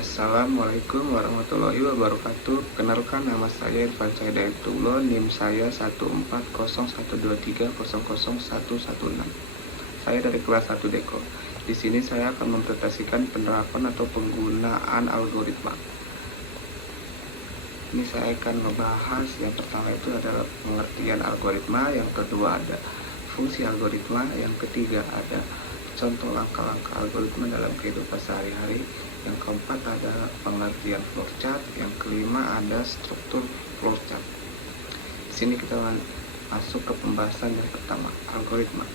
Assalamualaikum warahmatullahi wabarakatuh. Kenalkan, nama saya Irfan Hidayatullah, NIM saya 14012300116. Saya dari kelas 1 Deko. Di sini saya akan mempresentasikan penerapan atau penggunaan algoritma. Ini saya akan membahas yang pertama itu adalah pengertian algoritma, yang kedua ada fungsi algoritma, yang ketiga ada contoh langkah-langkah algoritma dalam kehidupan sehari-hari, yang keempat ada pengertian flowchart, yang kelima ada struktur flowchart. Di sini kita masuk ke pembahasan yang pertama, algoritma.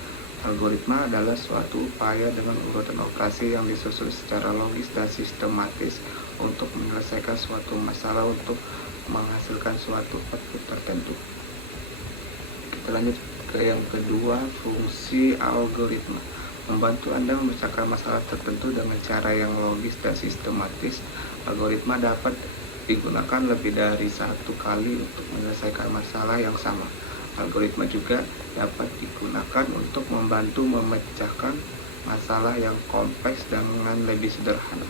Algoritma adalah suatu upaya dengan urutan operasi yang disusun secara logis dan sistematis untuk menyelesaikan suatu masalah untuk menghasilkan suatu output tertentu. Kita lanjut ke yang kedua, fungsi algoritma. Membantu Anda memecahkan masalah tertentu dengan cara yang logis dan sistematis. Algoritma dapat digunakan lebih dari satu kali untuk menyelesaikan masalah yang sama. Algoritma juga dapat digunakan untuk membantu memecahkan masalah yang kompleks dengan lebih sederhana.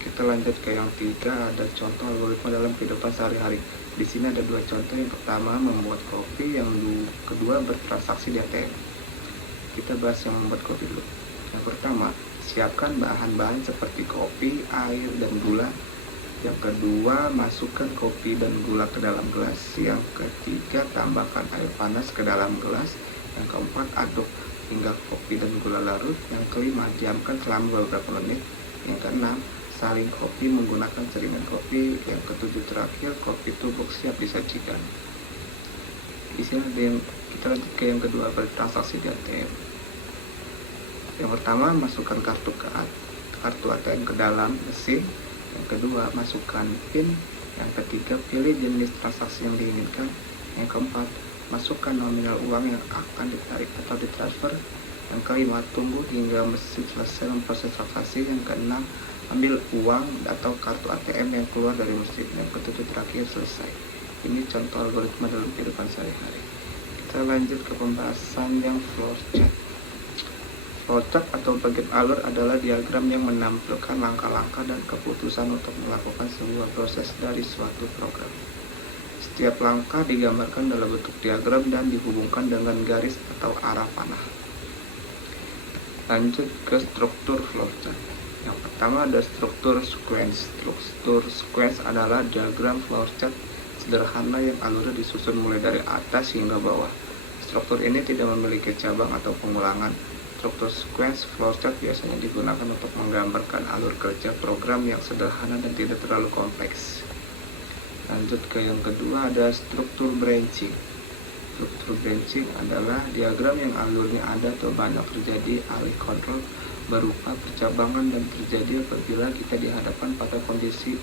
Kita lanjut ke yang tiga, ada contoh algoritma dalam kehidupan sehari-hari. Di sini ada dua contoh. Yang pertama, membuat kopi, yang kedua bertransaksi di ATM. Kita bahas yang membuat kopi dulu. Yang pertama, siapkan bahan-bahan seperti kopi, air, dan gula. Yang kedua, masukkan kopi dan gula ke dalam gelas. Yang ketiga, tambahkan air panas ke dalam gelas. Yang keempat, aduk hingga kopi dan gula larut. Yang kelima, diamkan selama beberapa menit. Yang keenam, saring kopi menggunakan seringan kopi. Yang ketujuh terakhir, kopi tubruk siap disajikan. Di sini ada yang kita lanjut ke yang kedua, bertransaksi di ATM. Yang pertama, masukkan kartu ATM ke dalam mesin. Yang kedua, masukkan PIN. Yang ketiga, pilih jenis transaksi yang diinginkan. Yang keempat, masukkan nominal uang yang akan ditarik atau ditransfer. Yang kelima, tunggu hingga mesin selesai memproses transaksi. Yang keenam, ambil uang atau kartu ATM yang keluar dari mesin. Yang ketujuh terakhir, selesai. Ini contoh algoritma dalam kehidupan sehari-hari. Kita lanjut ke pembahasan yang flowchart. Flowchart atau bagian alur adalah diagram yang menampilkan langkah-langkah dan keputusan untuk melakukan sebuah proses dari suatu program. Setiap langkah digambarkan dalam bentuk diagram dan dihubungkan dengan garis atau arah panah. Lanjut ke struktur flowchart. Yang pertama ada struktur sequence. Struktur sequence adalah diagram flowchart sederhana yang alurnya disusun mulai dari atas hingga bawah. Struktur ini tidak memiliki cabang atau pengulangan. Struktur sequence flowchart biasanya digunakan untuk menggambarkan alur kerja program yang sederhana dan tidak terlalu kompleks. Lanjut ke yang kedua, ada struktur branching. Struktur branching adalah diagram yang alurnya ada atau banyak terjadi alih kontrol berupa percabangan dan terjadi apabila kita dihadapkan pada kondisi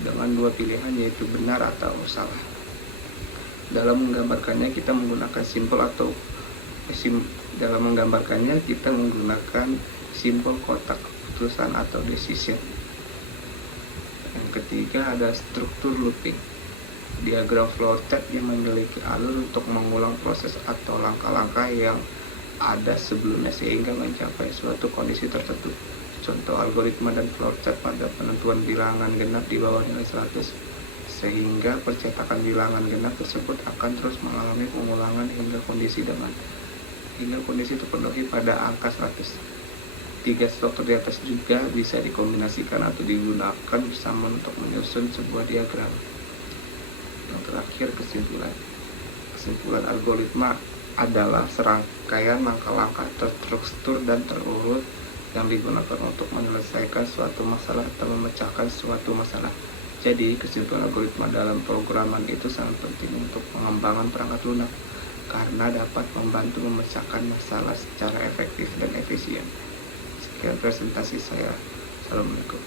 dengan dua pilihan, yaitu benar atau salah. Dalam menggambarkannya kita menggunakan simbol kotak keputusan atau decision. Yang ketiga ada struktur looping. Diagram flowchart yang memiliki alur untuk mengulang proses atau langkah-langkah yang ada sebelumnya sehingga mencapai suatu kondisi tertentu. Contoh algoritma dan flowchart pada penentuan bilangan genap di bawah nilai 100, sehingga percetakan bilangan genap tersebut akan terus mengalami pengulangan hingga kondisi terpenuhi pada angka 100. Tiga struktur di atas juga bisa dikombinasikan atau digunakan bersama untuk menyusun sebuah diagram. Yang terakhir, kesimpulan algoritma adalah serangkaian langkah-langkah terstruktur dan terurut yang digunakan untuk menyelesaikan suatu masalah atau memecahkan suatu masalah. Jadi, kesimpulan algoritma dalam programan itu sangat penting untuk pengembangan perangkat lunak karena dapat membantu memecahkan masalah secara efektif dan efisien. Sekian presentasi saya. Assalamualaikum.